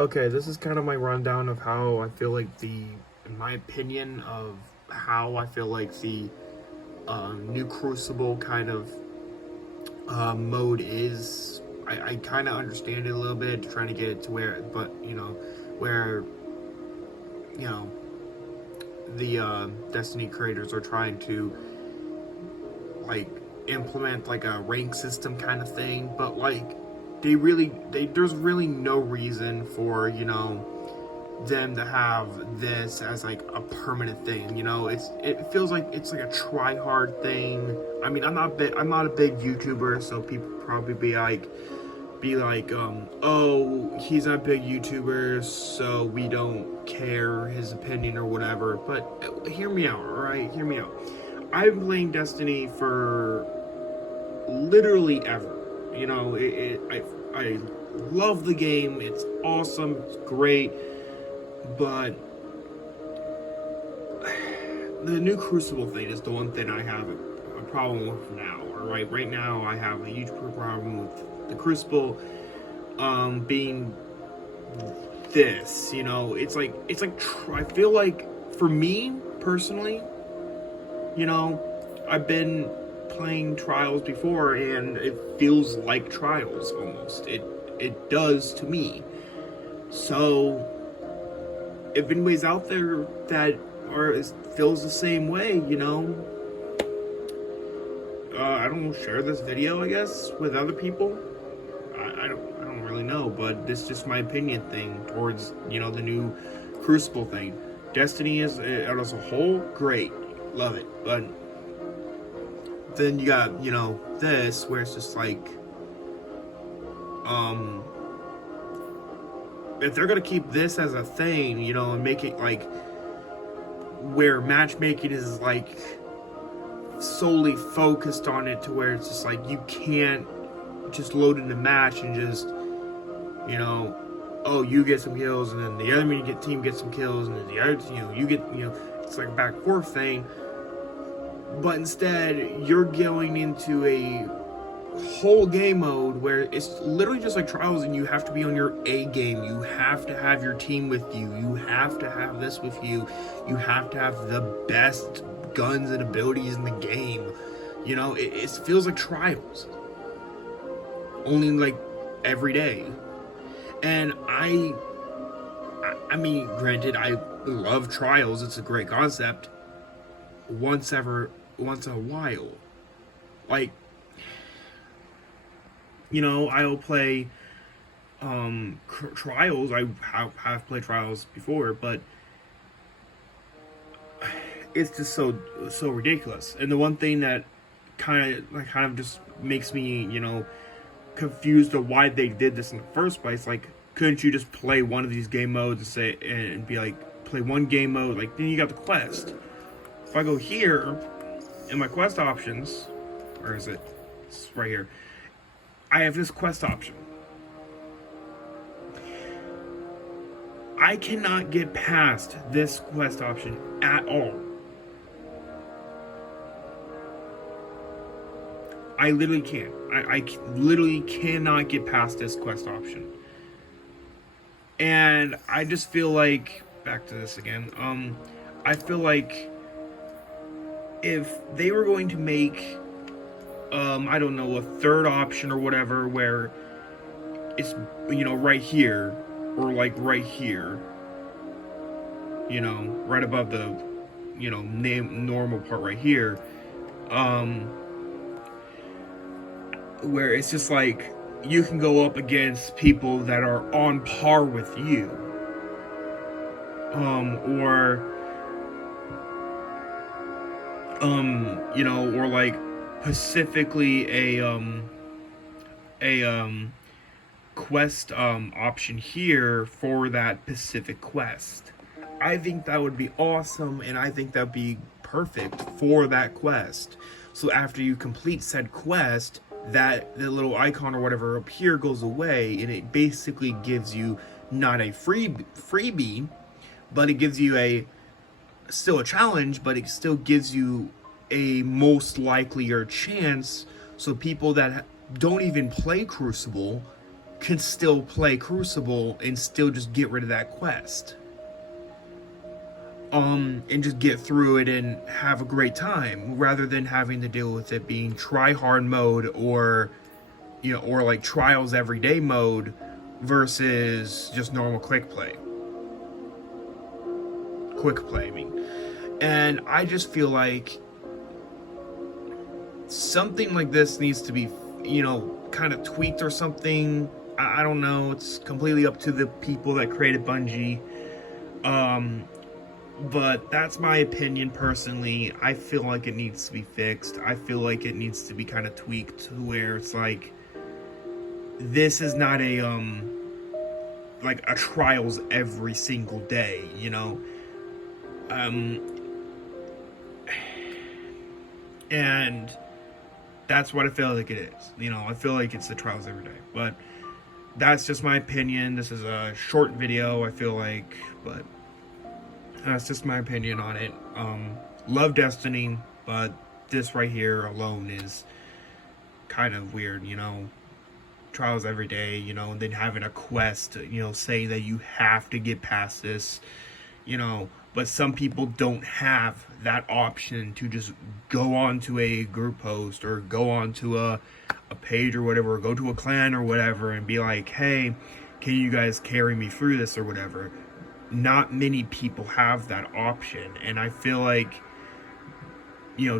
Okay, this is kind of my rundown of how I feel like in my opinion, of how I feel like the new Crucible kind of mode is. I kind of understand it a little bit, trying to get it to where, but where you know the Destiny creators are trying to like implement like a rank system kind of thing, but like there's really no reason for them to have this as like a permanent thing. It feels like it's like a try hard thing. I mean, I'm not a big YouTuber, so people probably be like, oh, he's not a big YouTuber, so we don't care his opinion or whatever. But hear me out, alright? Hear me out. I've been playing Destiny for literally ever. I love the game. It's awesome. It's great. But the new Crucible thing is the one thing I have a problem with now. Alright, right now I have a huge problem with the Crucible being this. I feel like for me personally, I've been playing Trials before, and it feels like Trials almost. It does to me. So if anybody's out there that feels the same way, I don't know, share this video, I guess, with other people. I don't really know, but this is just my opinion thing towards the new Crucible thing. Destiny is as a whole great, love it, but then you got this where it's just like if they're gonna keep this as a thing, and make it like where matchmaking is like solely focused on it, to where it's just like you can't just load in the match and just oh, you get some kills and then the other team gets some kills and then the other you get it's like a back and forth thing. But instead you're going into a whole game mode where it's literally just like Trials, and you have to be on your A game. You have to have your team with you. You have to have this with you. You have to have the best guns and abilities in the game. It feels like Trials, only like every day. And I mean, granted, I love Trials. It's a great concept. Once in a while, like, I'll play Trials. I have played Trials before, but it's just so ridiculous. And the one thing that kind of just makes me confused of why they did this in the first place. Like, couldn't you just play one of these game modes and be like, play one game mode? Like, then you got the quest. If I go here in my quest options, where is it? It's right here. I have this quest option. I cannot get past this quest option at all. I literally can't. I literally cannot get past this quest option. And I just feel like, back to this again, I feel like if they were going to make, I don't know, a third option or whatever, where it's, right here, or like right here, right above the, normal part right here, where it's just like you can go up against people that are on par with you, or like specifically a quest option here for that Pacific quest. I think that would be awesome, and I think that'd be perfect for that quest. So after you complete said quest, that the little icon or whatever up here goes away, and it basically gives you not a freebie, but it gives you still a challenge, but it still gives you a most likelier chance. So people that don't even play Crucible could still play Crucible and still just get rid of that quest. And just get through it and have a great time, rather than having to deal with it being try hard mode, or or like trials everyday mode versus just normal quick play. I mean. And I just feel like something like this needs to be, kind of tweaked or something. I don't know. It's completely up to the people that created Bungie. But that's my opinion personally. I feel like it needs to be fixed. I feel like it needs to be kind of tweaked to where it's like, this is not a like a trials every single day, and that's what I feel like it is. I feel like it's the trials every day. But that's just my opinion. This is a short video, I feel like, but that's just my opinion on it. Love Destiny, but this right here alone is kind of weird, trials every day, and then having a quest, say that you have to get past this, but some people don't have that option to just go onto a group post or go onto a page or whatever, or go to a clan or whatever and be like, hey, can you guys carry me through this or whatever. Not many people have that option, and I feel like,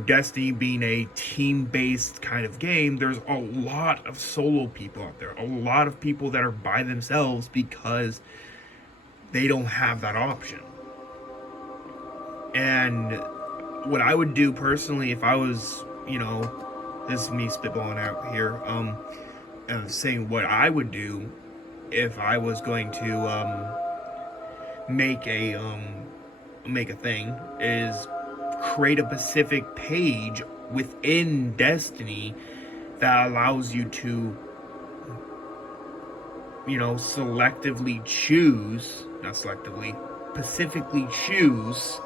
Destiny being a team-based kind of game, there's a lot of solo people out there, a lot of people that are by themselves because they don't have that option. And what I would do personally if I was, this is me spitballing out here, saying what I would do if I was going to make a thing is create a specific page within Destiny that allows you to selectively choose, not selectively, specifically choose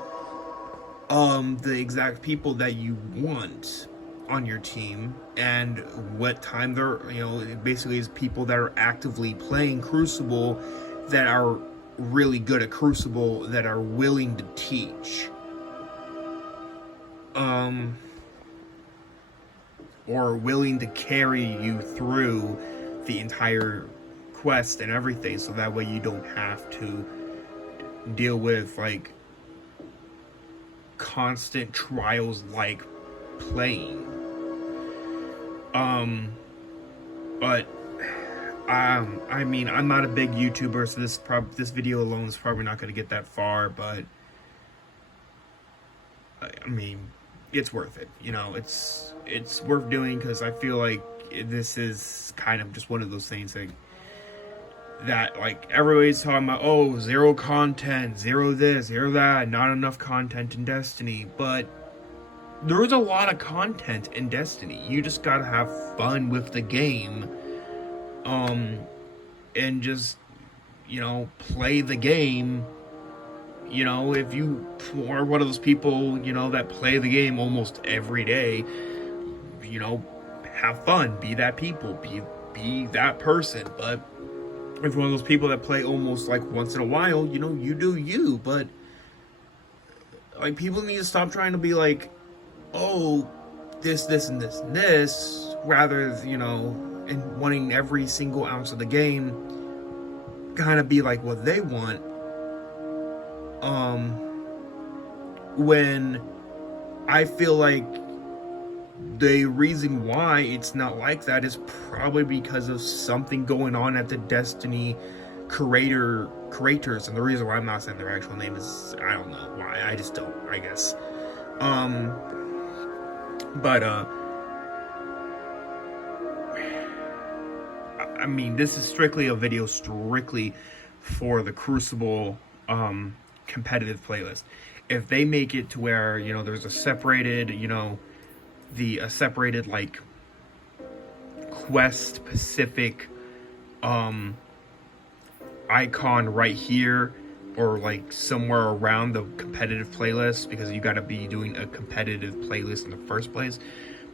the exact people that you want on your team, and what time they're, it basically is people that are actively playing Crucible, that are really good at Crucible, that are willing to teach, or willing to carry you through the entire quest and everything, so that way you don't have to deal with like constant trials like playing. But I mean, I'm not a big YouTuber, so this video alone is probably not going to get that far, but I mean, it's worth it. It's worth doing, because I feel like this is kind of just one of those things that like everybody's talking about, oh, zero content, zero this, zero that, not enough content in Destiny, but there's a lot of content in Destiny. You just gotta have fun with the game, and just, play the game. If you are one of those people, that play the game almost every day, have fun, be that people, be that person. But if one of those people that play almost like once in a while, you do you. But like, people need to stop trying to be like, oh, this, and this, and this, rather, and wanting every single ounce of the game kind of be like what they want. When I feel like the reason why it's not like that is probably because of something going on at the Destiny creators, and the reason why I'm not saying their actual name is, I don't know why, I just don't, I guess. But I mean, this is strictly a video strictly for the Crucible competitive playlist. If they make it to where, there's a separated, a separated like quest specific icon right here, or like somewhere around the competitive playlist, because you got to be doing a competitive playlist in the first place.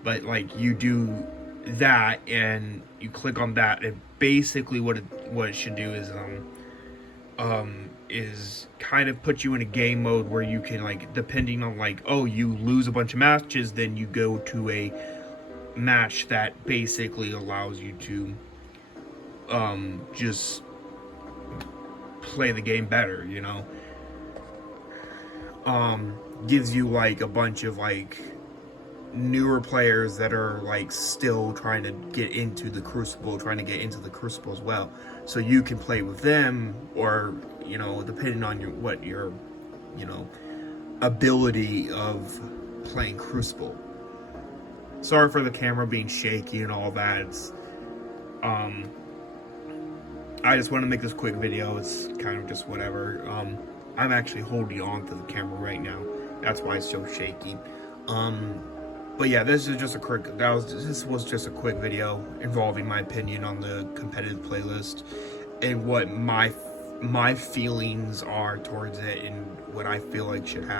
But like, you do that, and you click on that, and basically what it should do is kind of put you in a game mode where you can, like, depending on, like, oh, you lose a bunch of matches, then you go to a match that basically allows you to just play the game better, you know. Gives you like a bunch of like newer players that are like still trying to get into the Crucible, as well, so you can play with them, or, you know, depending on your you know, ability of playing Crucible. Sorry for the camera being shaky and all that. It's I just want to make this quick video. It's kind of just whatever. I'm actually holding on to the camera right now. That's why it's so shaky. But yeah, this was just a quick video involving my opinion on the competitive playlist and what my feelings are towards it and what I feel like should happen.